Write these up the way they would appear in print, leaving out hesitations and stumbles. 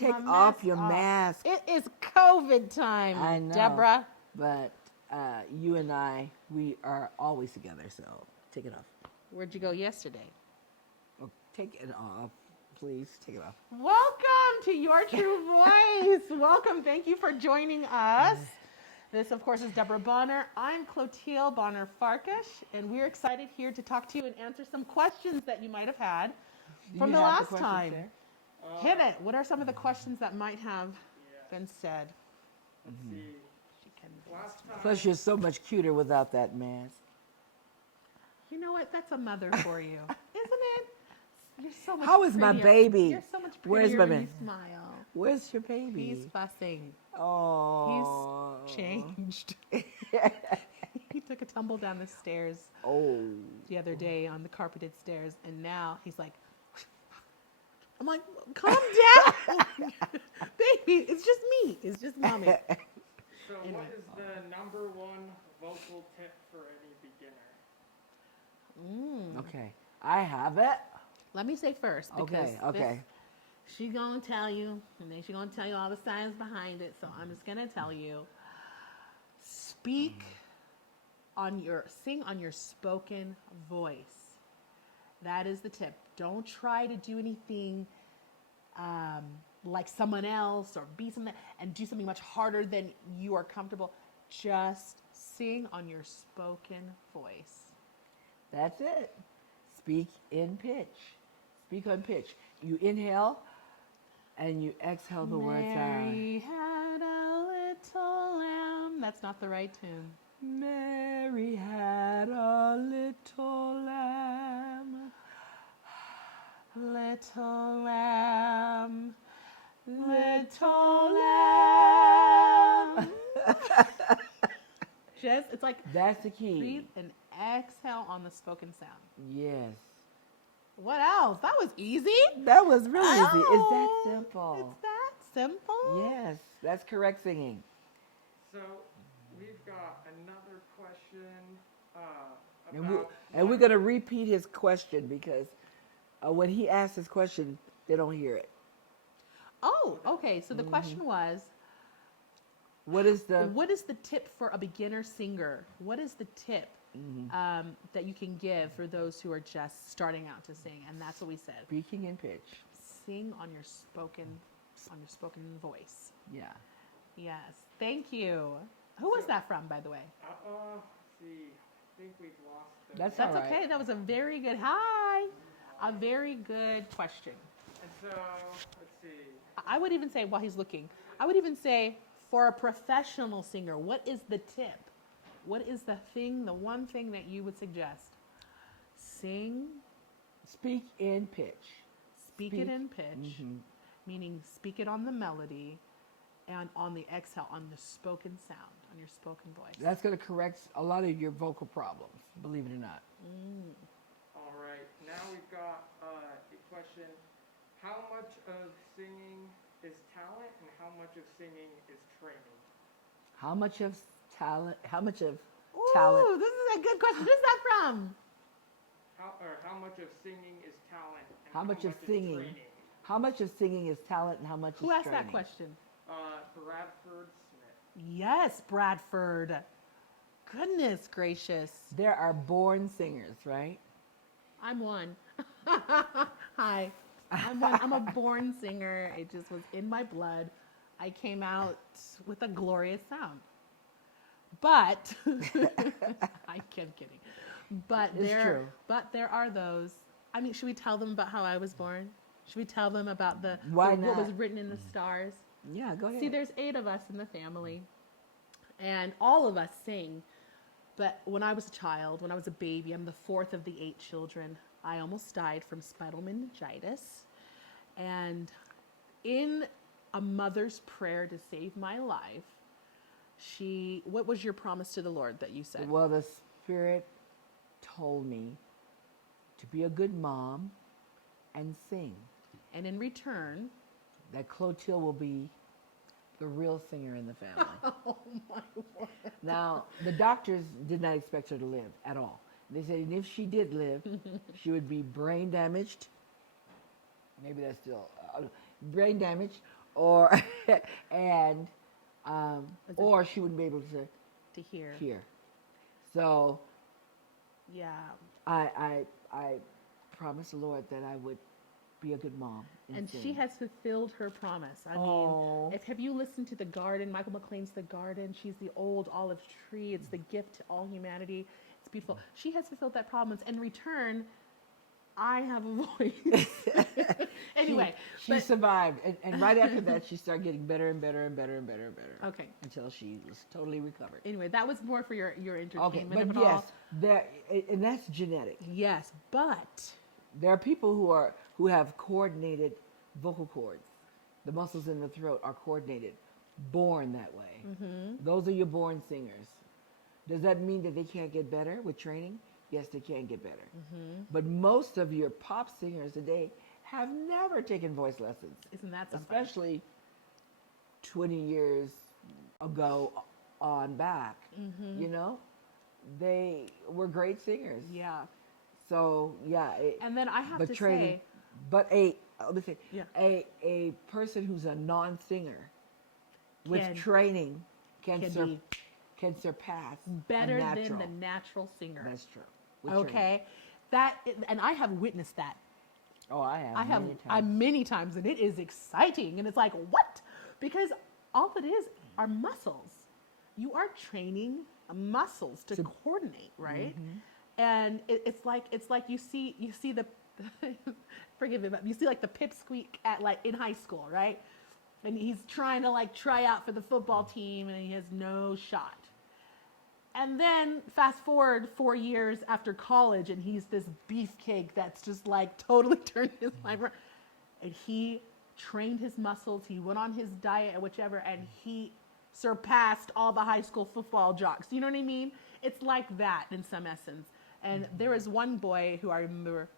take my off mask your mask. It is COVID time, I know. Deborah. But you and I, we are always together, so take it off. Where'd you go yesterday? Oh, take it off. Please take it off. Welcome to Your True Voice. Welcome. Thank you for joining us. This, of course, is Deborah Bonner. I'm Clotilde Bonner Farkash, and we're excited here to talk to you and answer some questions that you might have had from You the have last questions time. there? Hit it. What are some of the questions that might have been said? Let's see. She can. Last time. Plus, you're so much cuter without that mask. You know what? That's a mother for you, isn't it? You're so much How is my prettier. baby? You're so much prettier Where's my when you man? smile. Where's your baby? He's fussing. Oh. He's changed. He took a tumble down the stairs Oh. the other day on the carpeted stairs, and now he's like, I'm like, calm down. Baby, it's just me. It's just mommy. So, what is the number one vocal tip for any beginner? Okay. I have it. Let me say first, because Okay. she gonna tell you, and then she gonna tell you all the science behind it. So I'm just gonna tell you, sing on your spoken voice. That is the tip. Don't try to do anything like someone else or be something and do something much harder than you are comfortable. Just sing on your spoken voice. That's it. Speak in pitch. Speak on pitch. You inhale and you exhale the words out. Mary had a little lamb. That's not the right tune. Mary had a little lamb. Little lamb, little lamb. Just, it's like That's the key. breathe and exhale on the spoken sound. Yes. What else? That was easy. That was really easy. It's that Oh, simple. It's that simple. Yes, that's correct singing. So, we've got another question And we're going to repeat his question because when he asks his question, they don't hear it. Oh, okay. So the question was, What is the what is the tip for a beginner singer? What is the tip that you can give for those who are just starting out to sing? And that's what we said. speaking in pitch? Sing on your spoken voice. Yeah. Yes. Thank you. Who was that from, by the way? let's see. I think we've lost the. That's That's all right. okay. That was a very good a very good question. And so, let's see. I would even say, while he's looking, I would even say, for a professional singer, what is the tip? What is the one thing that you would suggest? Sing, Speak in pitch. speak it in pitch, meaning speak it on the melody, and on the exhale, on the spoken sound, on your spoken voice. That's going to correct a lot of your vocal problems, believe it or not. All right. Now we've got a question. How much of singing is talent and how much of singing is training? How much of talent? Ooh, this is a good question. Who's that from? How much of singing is talent and How much of is singing? training? How much of singing is talent and how much Who is asked training? that question? Bradford Smith. Yes, Bradford. Goodness gracious. There are born singers, right? I'm one. Hi. I'm a born singer. It just was in my blood. I came out with a glorious sound. But I'm kidding. But It's true. there are those. I mean, should we tell them about how I was born? Should we tell them about Why what was not? written in the stars? Yeah, go ahead. See, there's 8 of us in the family, and all of us sing. But when I was a child, when I was a baby, I'm the 4th of the 8 children. I almost died from spinal meningitis. And in a mother's prayer to save my life, what was your promise to the Lord that you said? Well, the Spirit told me to be a good mom and sing. And in return, That Clotilde will be the real singer in the family. oh my word. Now, the doctors did not expect her to live at all. They said if she did live, she would be brain damaged. Maybe that's still brain damaged, or and Was it- or she wouldn't be able to hear. hear. So Yeah. I promised the Lord that I would be a good mom. And she sing. has fulfilled her promise. I Oh. mean, if have you listened to The Garden? Michael McLean's The Garden. She's the old olive tree. It's the gift to all humanity. It's beautiful. She has fulfilled that promise. In return, I have a voice. Anyway, she but- survived, and right after that, she started getting better and better and better and better and better. Okay. Until she was totally recovered. Anyway, that was more for your entertainment Okay, of but it yes, all. that and that's genetic. Yes, but There are people who have coordinated vocal cords. The muscles in the throat are coordinated, born that way. Mm-hmm. Those are your born singers. Does that mean that they can't get better with training? Yes, they can get better. Mm-hmm. But most of your pop singers today have never taken voice lessons, isn't that something? especially 20 years ago on back. Mm-hmm. You know, they were great singers. Yeah. So yeah, And then I have but to training, say, but let me say, Yeah. a person who's a non-singer with Can- training can can be surpass a better than natural. the natural singer. That's true. With training. Okay, and I have witnessed that. Oh, I have. I have many times. many times, and it is exciting. And it's like, what? Because all it is are muscles. You are training muscles to coordinate, right? And it's like you see the forgive me, but you see like the pipsqueak at like in high school, right? And he's trying to like try out for the football team, and he has no shot. And then fast forward 4 years after college, and he's this beefcake that's just like totally turned his life around. And he trained his muscles, he went on his diet or whichever, and he surpassed all the high school football jocks. You know what I mean? It's like that in some essence. And there was one boy who I remember,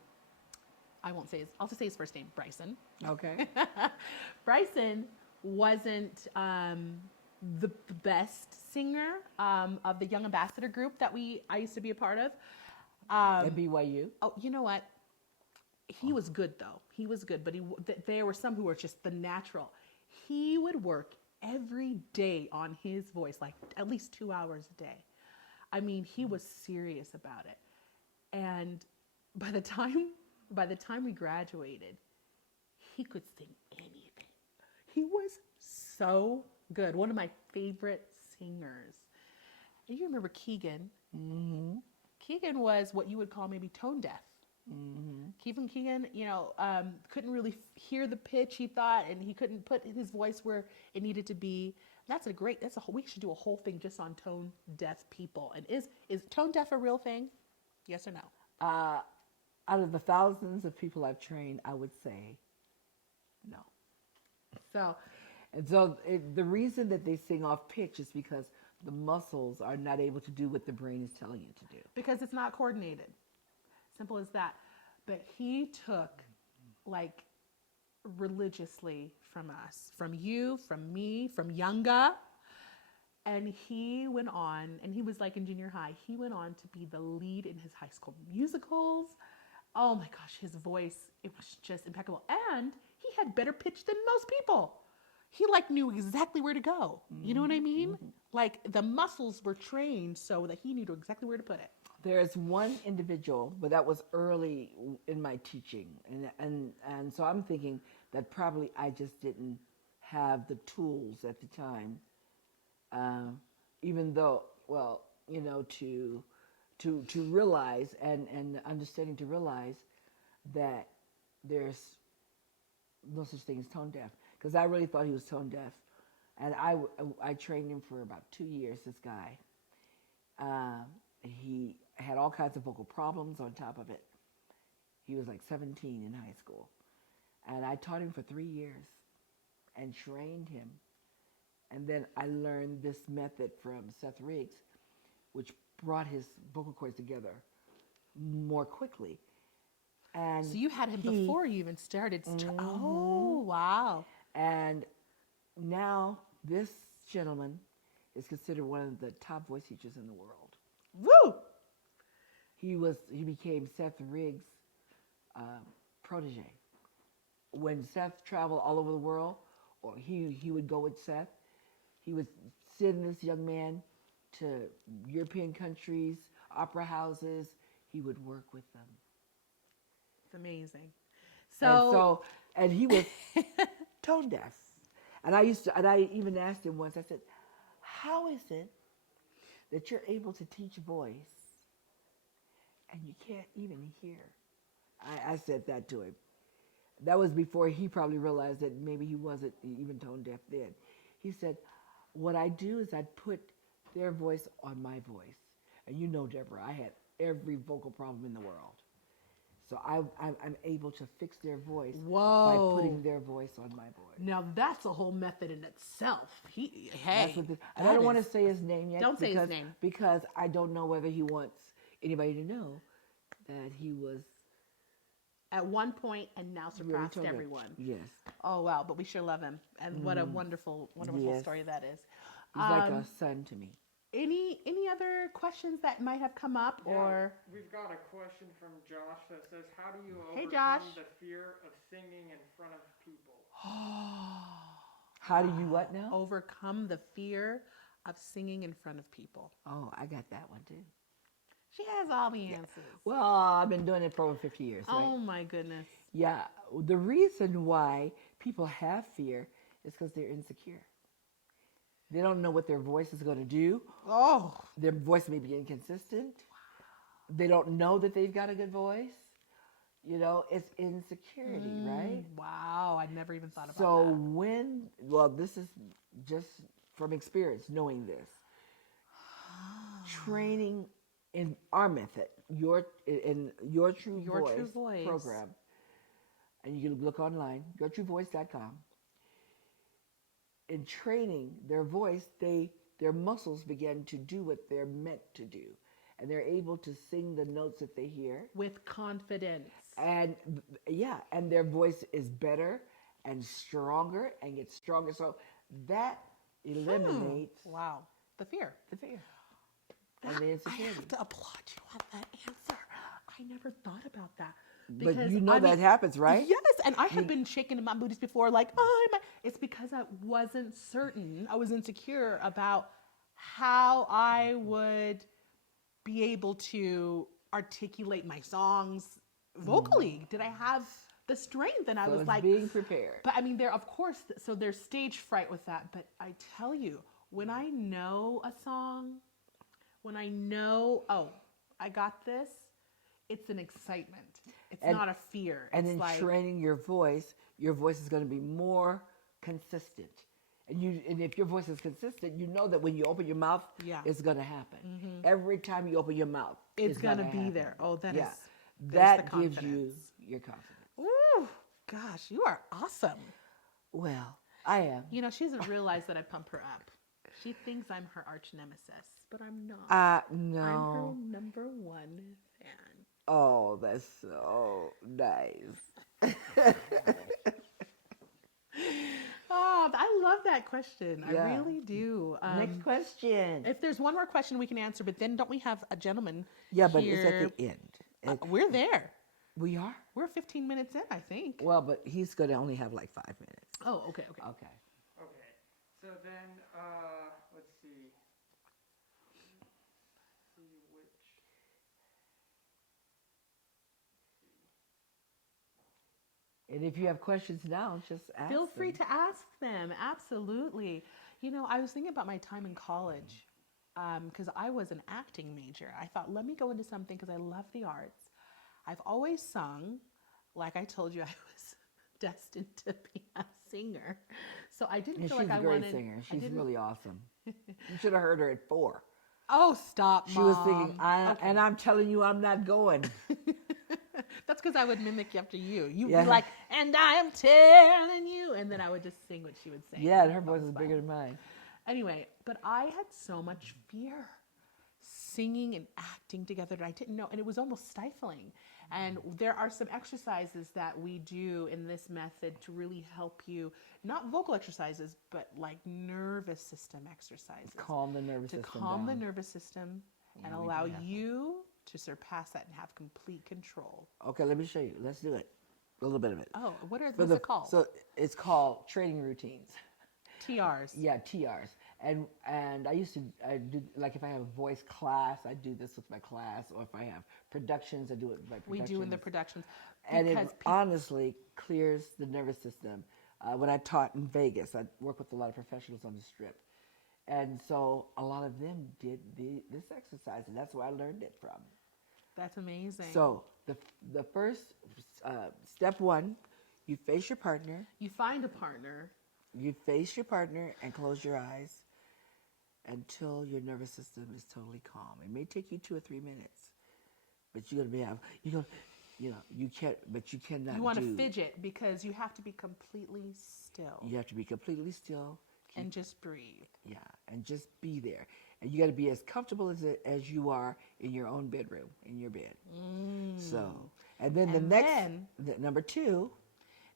I'll just say his first name, Bryson. Okay. Bryson wasn't the best singer of the Young Ambassador group that I used to be a part of. At BYU. Oh, you know what? He was good though. He was good, but there were some who were just the natural. He would work every day on his voice, like at least 2 hours a day. I mean, he was serious about it. And by the time we graduated, he could sing anything. He was so good. One of my favorite singers. And you remember Keegan? Mm-hmm. Keegan was what you would call maybe tone deaf. Mm-hmm. Keegan, couldn't really hear the pitch, he thought, and he couldn't put his voice where it needed to be. We should do a whole thing just on tone deaf people. And is tone deaf a real thing? Yes or no? Out of the thousands of people I've trained, I would say no. So, And so the reason that they sing off pitch is because the muscles are not able to do what the brain is telling you to do. because it's not coordinated. Simple as that. But he took like religiously from us, from you, from me, from Younga. And he went on, and he was like in junior high, he went on to be the lead in his high school musicals. Oh my gosh, his voice, it was just impeccable. And he had better pitch than most people. He like knew exactly where to go. You know what I mean? Like the muscles were trained so that he knew exactly where to put it. There's one individual, but that was early in my teaching, and so I'm thinking that probably I just didn't have the tools at the time, even though, well, to realize and understanding to realize that there's no such thing as tone deaf, because I really thought he was tone deaf, and I trained him for about 2 years. This guy, he had all kinds of vocal problems on top of it. He was like 17 in high school, and I taught him for 3 years and trained him. And then I learned this method from Seth Riggs, which brought his vocal cords together more quickly. And So you had him before you even started. Oh, wow. And now this gentleman is considered one of the top voice teachers in the world. Woo! He became Seth Riggs' protege. When Seth traveled all over the world, or he would go with Seth. He would send this young man to European countries, opera houses. He would work with them. It's amazing. And he was tone deaf. And I even asked him once, I said, how is it that you're able to teach voice and you can't even hear? I said that to him. That was before he probably realized that maybe he wasn't even tone deaf then. He said, what I do is I put their voice on my voice. And you know, Deborah, I had every vocal problem in the world. So I'm able to fix their voice by putting their voice on my voice. Now that's a whole method in itself. And I don't want to say his name yet. Don't say his name. Because I don't know whether he wants anybody to know that he was at one point and now surpassed really everyone. Yes. Oh, wow. But we sure love him. And what a wonderful, wonderful story that is. He's like a son to me. Any other questions that might have come up? Yeah, or we've got a question from Josh that says, how do you Hey, overcome Josh. the fear of singing in front of people? How do you what now? overcome the fear of singing in front of people? Oh, I got that one too. She has all the answers. Well, I've been doing it for over 50 years, right? Oh, my goodness. Yeah, the reason why people have fear is because they're insecure. They don't know what their voice is going to do. Oh. Their voice may be inconsistent. They don't know that they've got a good voice. You know, it's insecurity, right? Wow. I never even thought about So this is just from experience, knowing this. Training in our method, your True Voice program, and you can look online, yourtruevoice.com. In training their voice, their muscles begin to do what they're meant to do, and they're able to sing the notes that they hear with confidence. And and their voice is better and stronger and gets stronger. So that eliminates the fear. And the insecurity. I have to applaud you on that answer. I never thought about that. But you know that happens, right? Yes, and I have been shaken in my booties before, like, it's because I wasn't certain. I was insecure about how I would be able to articulate my songs vocally. Did I have the strength? And I was like, being prepared. But I mean, there's stage fright with that. But I tell you, when I know a song, when I know, I got this, it's an excitement. It's not a fear. And it's in training your voice is going to be more consistent. And if your voice is consistent, you know that when you open your mouth, it's going to happen. Mm-hmm. Every time you open your mouth, it's going to be there. Oh, that gives you your confidence. Ooh, gosh, you are awesome. Well, I am. You know, she doesn't realize that I pump her up. She thinks I'm her arch nemesis, but I'm not. No. I'm her number one fan. Oh, that's so nice. Oh, I love that question. I really do. Next question. If there's one more question, we can answer, but then don't we have a gentleman but here? it's at the end. We're there. We are? We're 15 minutes in, I think. Well, but he's going to only have like 5 minutes. Oh, okay. Okay. So then, let's see. And if you have questions now, just ask Feel them. free to ask them. Absolutely. You know, I was thinking about my time in college because I was an acting major. I thought, let me go into something because I love the arts. I've always sung. Like I told you, I was destined to be a singer. So I didn't feel like I wanted... She's a great singer. She's really awesome. You should have heard her at 4. Oh, stop, She Mom. was singing, and I'm telling you, I'm not going. That's because I would mimic after you. You'd be like, and I am telling you. And then I would just sing what she would sing. Yeah, and her voice is bigger than mine. Anyway, but I had so much fear singing and acting together that I didn't know. And it was almost stifling. And there are some exercises that we do in this method to really help you, not vocal exercises, but like nervous system exercises. Calm the nervous system To calm down. the nervous system and allow you to surpass that and have complete control. Okay, let me show you. Let's do it. A little bit of it. Oh, what's For the, it called? So it's called training routines. TRs. Yeah, TRs. And I do, like if I have a voice class, I do this with my class, or if I have productions, I do it with my We productions. do in the productions. And it Because honestly clears the nervous system. When I taught in Vegas, I work with a lot of professionals on the Strip. And so a lot of them did this exercise, and that's where I learned it from. that's amazing. So the first step one, you face your partner. You find a partner. You face your partner and close your eyes until your nervous system is totally calm. It may take you 2 or 3 minutes, but you're gonna you can't, but you cannot. You want to fidget because you have to be completely still You have to be completely still. and just breathe. Yeah, and just be there. And you got to be as comfortable as you are in your own bedroom, in your bed. So, and then number two.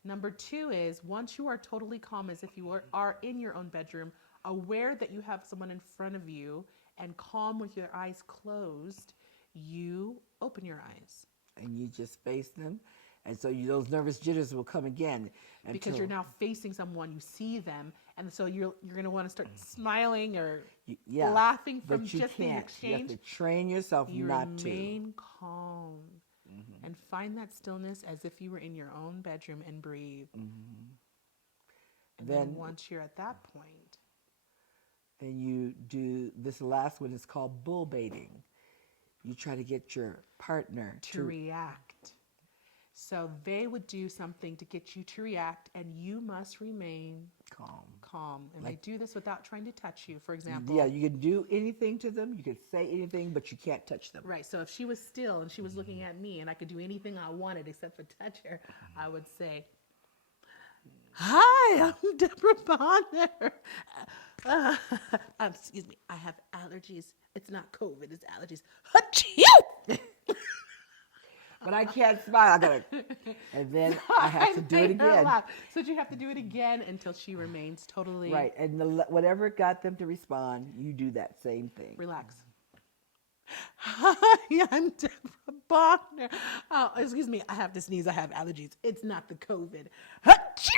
Number 2 is once you are totally calm, as if you are in your own bedroom, aware that you have someone in front of you, and calm with your eyes closed, you open your eyes. And you just face them. And so those nervous jitters will come again. Because you're now facing someone, you see them, and so you're going to want to start smiling or laughing from but you just the can't. exchange. You have to train yourself You not to. remain calm and find that stillness as if you were in your own bedroom and breathe. And then once you're at that point, then you do this last one is called bull baiting. You try to get your partner to react. So they would do something to get you to react, and you must remain calm. And they do this without trying to touch you, for example. Yeah, you can do anything to them. You can say anything, but you can't touch them. Right. So if she was still and she was looking at me and I could do anything I wanted except for touch her, I would say, "Hi, I'm Deborah Bonner. Excuse me, I have allergies. It's not COVID, it's allergies. Achoo!" But I can't smile. I gotta, and then I have to do it again. So you have to do it again until she remains totally right. And whatever got them to respond, you do that same thing. Relax. Hi, I'm Deborah Bonner. Oh, excuse me, I have to sneeze. I have allergies. It's not the COVID. Achoo!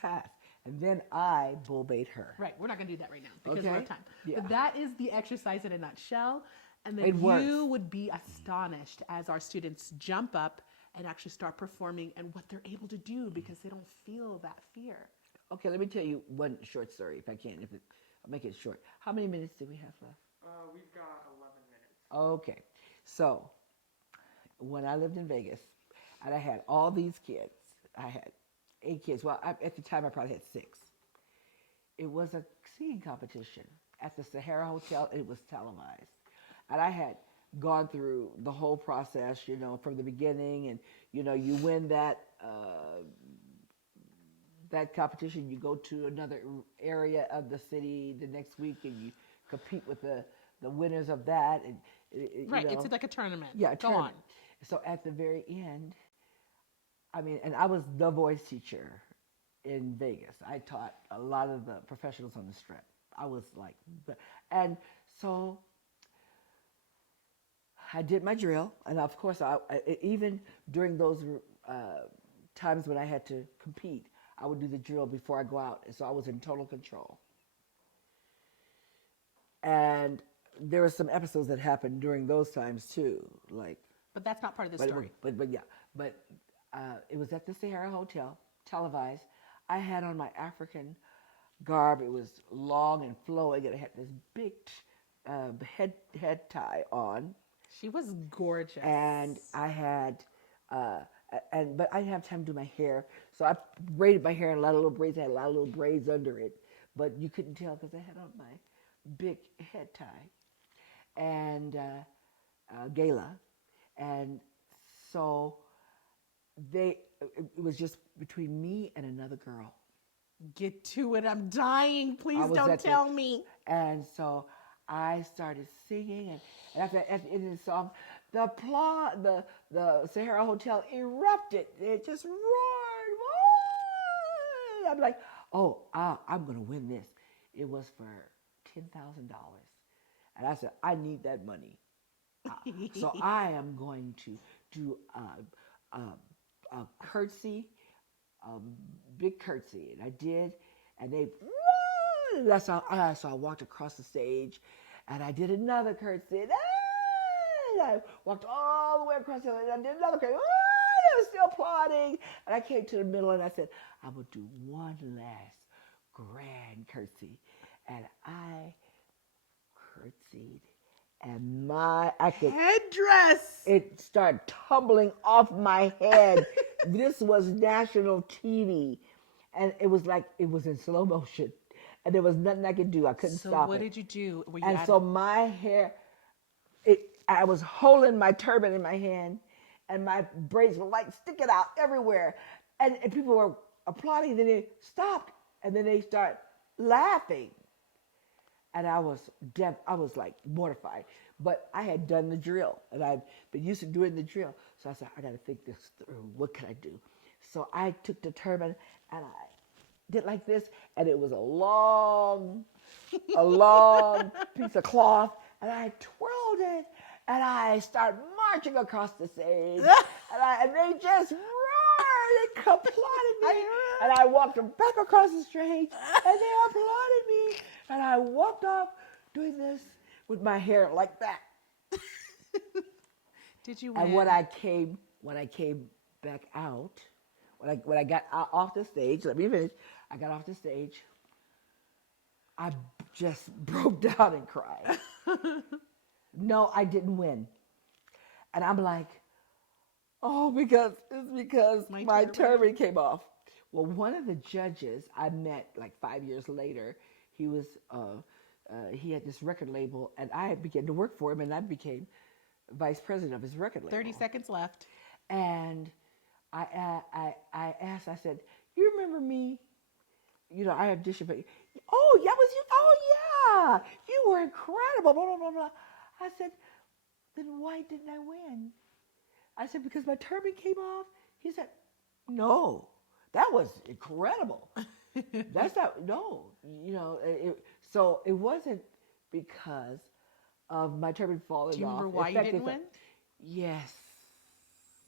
Pass. And then I bull bait her. Right. We're not going to do that right now because we're out of time. Yeah. But that is the exercise in a nutshell. And then you would be astonished as our students jump up and actually start performing and what they're able to do because they don't feel that fear. Okay, let me tell you one short story if I can. I'll make it short. How many minutes do we have left? We've got 11 minutes. Okay. So when I lived in Vegas and I had all these kids, I had 8 kids. Well, at the time I probably had 6. It was a singing competition at the Sahara Hotel. It was televised. And I had gone through the whole process, from the beginning. And, you win that competition. You go to another area of the city the next week and you compete with the winners of that. And, it's like a tournament. Yeah, Go on. So at the very end, and I was the voice teacher in Vegas. I taught a lot of the professionals on the Strip. I was like, and so I did my drill, and of course, even during those times when I had to compete, I would do the drill before I go out, and so I was in total control. And there were some episodes that happened during those times too, like. But that's not part of the story. But it was at the Sahara Hotel, televised. I had on my African garb. It was long and flowing, and I had this big head tie on. She was gorgeous. And I had, but I didn't have time to do my hair, so I braided my hair in a lot of little braids. I had a lot of little braids under it, but you couldn't tell because I had on my big head tie and gala, and so it was just between me and another girl. Get to it. I'm dying. Please don't tell me. And so I started singing, and after the end of the song, the Sahara Hotel erupted. It just roared. Whoa! I'm like, I'm going to win this. It was for $10,000. And I said, I need that money. So I am going to do a curtsy, a big curtsy, and I did, and they. So I walked across the stage, and I did another curtsy. And I walked all the way across the stage, and I did another curtsy. They were still applauding, and I came to the middle, and I said, "I will do one last grand curtsy," and I curtsied, and I could Headdress. it started tumbling off my head. This was national TV, and it was like it was in slow motion, and there was nothing I could do. I couldn't So stop what it. did you do? Were you And at so my hair, I was holding my turban in my hand, and my braids were like sticking out everywhere, and people were applauding. Then they stopped, and then they start laughing. And I was deaf. I was like mortified, but I had done the drill, and I've been used to doing the drill. So I said, I got to think this through. What can I do? So I took the turban and I did like this, and it was a long piece of cloth, and I twirled it, and I started marching across the stage, and they just roared and applauded me, and I walked back across the stage, and they applauded me, and I walked off doing this with my hair like that. Did you win? And when I came back out, when I got off the stage, let me finish. I got off the stage. I just broke down and cried. No, I didn't win. And I'm like, oh, it's because my turban came off. Well, one of the judges I met like 5 years later, he was he had this record label, and I began to work for him, and I became vice president of his record label. 30 seconds left. And I asked, I said, you remember me? You know, I auditioned for you. Oh, that was you? Oh, yeah. You were incredible, blah, blah, blah, blah. I said, then why didn't I win? I said, because my turban came off. He said, no, that was incredible. That's not, no. You know, so it wasn't because of my turban falling off. Do you remember why you didn't win? Yes.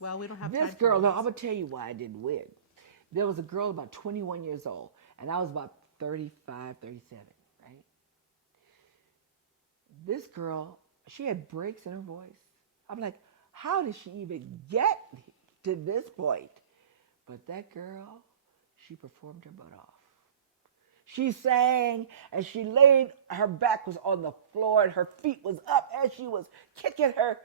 Well, we don't have time This for girl, no, this. I'm going to tell you why I didn't win. There was a girl about 21 years old, and I was about 35, 37, right? This girl, she had breaks in her voice. I'm like, how did she even get to this point? But that girl, she performed her butt off. She sang, and she laid, her back was on the floor, and her feet was up, and she was kicking her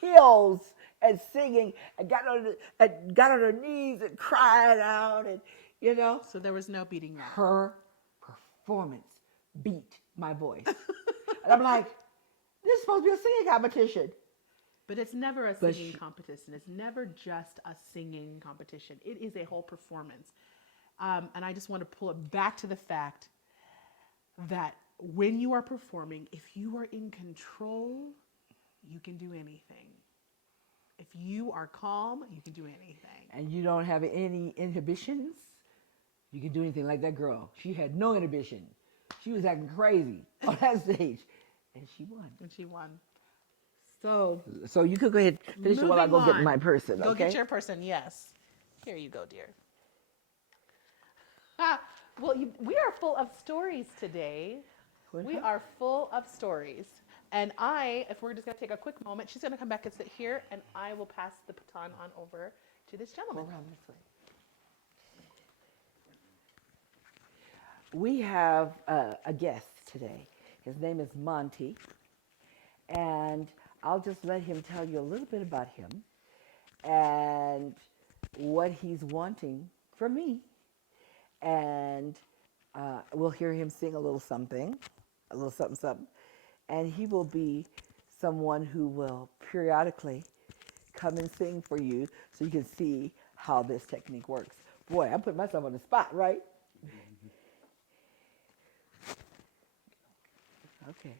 heels and singing, and got on her knees and cried out, and you know. So there was no beating that. Her performance beat my voice, and I'm like, this is supposed to be a singing competition. But it's never a singing competition. It's never just a singing competition. It is a whole performance. And I just want to pull it back to the fact that when you are performing, if you are in control, you can do anything. If you are calm, you can do anything. And you don't have any inhibitions, you can do anything. Like that girl. She had no inhibition. She was acting crazy on that stage. And she won. And she won. So you could go ahead and finish it while I go get my person, Go okay? get your person, yes. Here you go, dear. Well, we are full of stories today. We are full of stories. And if we're just going to take a quick moment, she's going to come back and sit here, and I will pass the baton on over to this gentleman. Go around this way. We have a guest today. His name is Monty. And I'll just let him tell you a little bit about him and what he's wanting from me. And we'll hear him sing a little something, something. And he will be someone who will periodically come and sing for you so you can see how this technique works. Boy, I'm putting myself on the spot, right? Okay.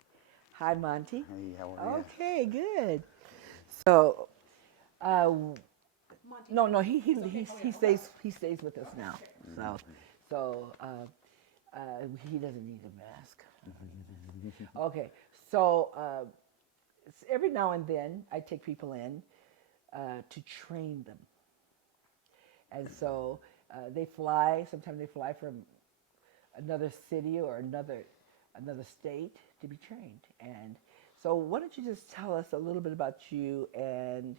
Hi, Monty. Hey, how are you? Okay, good. So, no, he stays with us now. So he doesn't need a mask. Okay, so every now and then I take people in to train them. And so they fly. Sometimes they fly from another city or another state to be trained. And so, why don't you just tell us a little bit about you and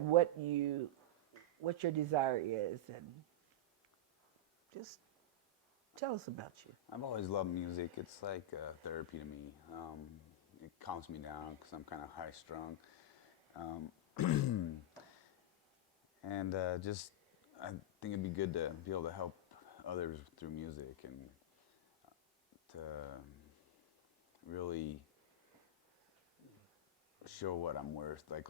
what your desire is, and just tell us about you. I've always loved music. It's like therapy to me. It calms me down because I'm kind of high strung. And just, I think it'd be good to be able to help others through music and to really show what I'm worth, like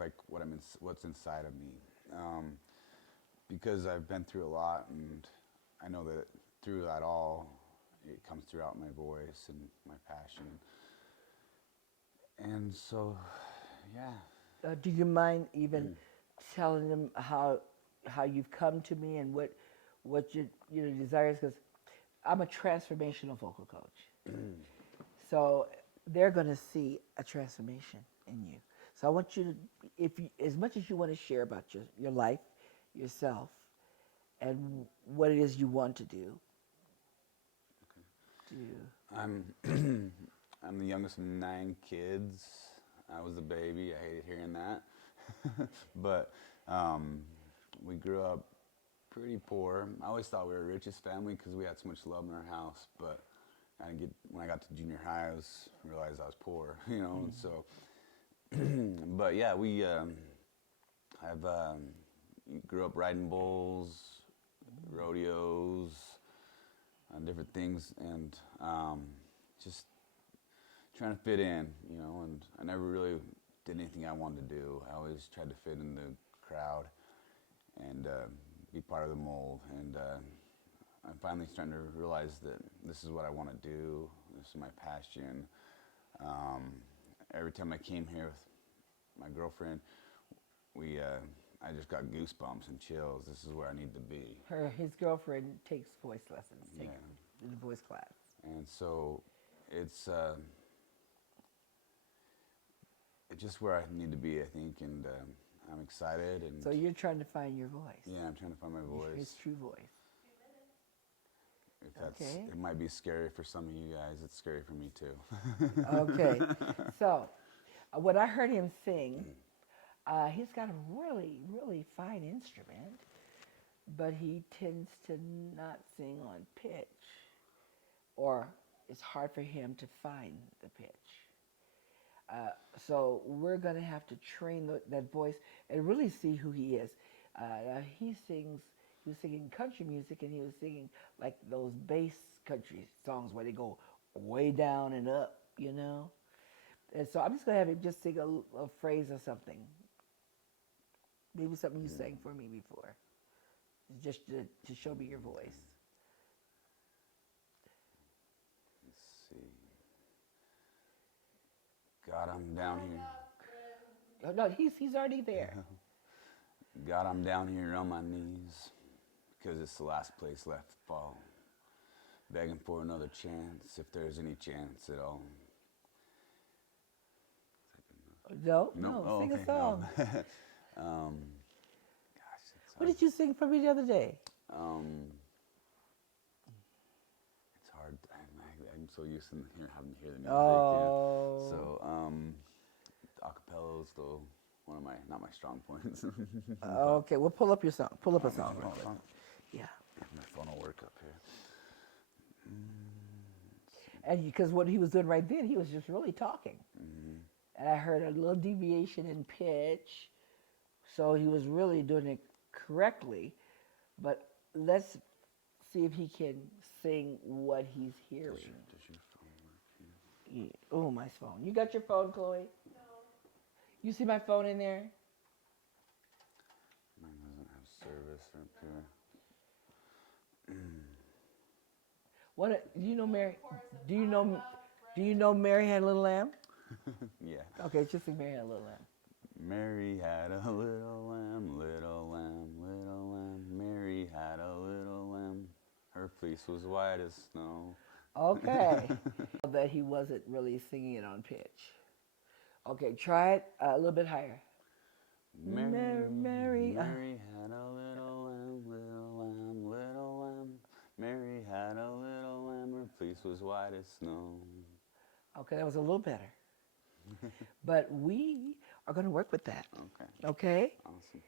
what's inside of me. Because I've been through a lot, and I know that through that all, it comes throughout my voice and my passion. And so, yeah. Do you mind even telling them how you've come to me and what your desires? Because I'm a transformational vocal coach, so they're going to see a transformation in you. So I want you to, as much as you want to share about your life, yourself, and what it is you want to do. I'm I'm the youngest of 9 kids. I was a baby. I hated hearing that. But we grew up pretty poor. I always thought we were the richest family because we had so much love in our house. But when I got to junior high, I realized I was poor, you know. And so, but yeah, we grew up riding bulls, rodeos, and different things, and just trying to fit in, you know. And I never really did anything I wanted to do. I always tried to fit in the crowd and be part of the mold. And I'm finally starting to realize that this is what I want to do. This is my passion. Every time I came here with my girlfriend, I just got goosebumps and chills. This is where I need to be. His girlfriend takes voice lessons, in the voice class. And so it's just where I need to be, I think, and I'm excited. And so you're trying to find your voice. yeah, I'm trying to find my voice. His true voice. If that's, Okay. It might be scary for some of you guys. It's scary for me too. Okay. So what I heard him sing, he's got a really, really fine instrument, but he tends to not sing on pitch, or it's hard for him to find the pitch. So we're going to have to train that voice and really see who he is. He was singing country music, and he was singing like those bass country songs where they go way down and up, you know? And so I'm just going to have him just sing a phrase or something. Maybe something you sang for me before, just to show me your voice. Let's see. God, I'm down here. Oh, no, he's already there. God, I'm down here on my knees because it's the last place left to fall. Begging for another chance, if there's any chance at all. No, Oh, sing okay, a song. No. Gosh, it's What did you sing for me the other day? It's hard. I'm so used to having to hear the music. Oh. So, acapella is still one of not my strong points. Okay, well, pull up your song. Pull up a song. real quick. Yeah. My phone will work up here. And because what he was doing right then, he was just really talking. And I heard a little deviation in pitch. So he was really doing it correctly. But let's see if he can sing what he's hearing. Does your phone work here? Yeah. Oh, my phone. You got your phone, Chloe? No. You see my phone in there? Mine doesn't have service up here. What do you know, Mary? Do you know Mary Had a Little Lamb? Yeah. Okay, just sing Mary Had a Little Lamb. Mary had a little lamb, little lamb, little lamb. Mary had a little lamb. Her fleece was white as snow. Okay. That he wasn't really singing it on pitch. Okay, try it a little bit higher. Mary, Mary, Mary had a little lamb, little lamb, little lamb. Mary had a little lamb, her fleece was white as snow. Okay, that was a little better. But we are going to work with that. Okay, Okay? awesome.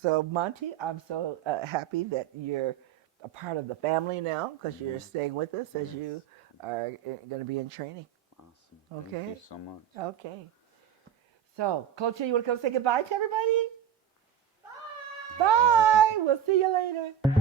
So, Monty, I'm so happy that you're a part of the family now because you're staying with us as you are going to be in training. Awesome. Okay. Thank you so much. Okay. So, Coach, you want to come say goodbye to everybody? Bye. Bye. We'll see you later.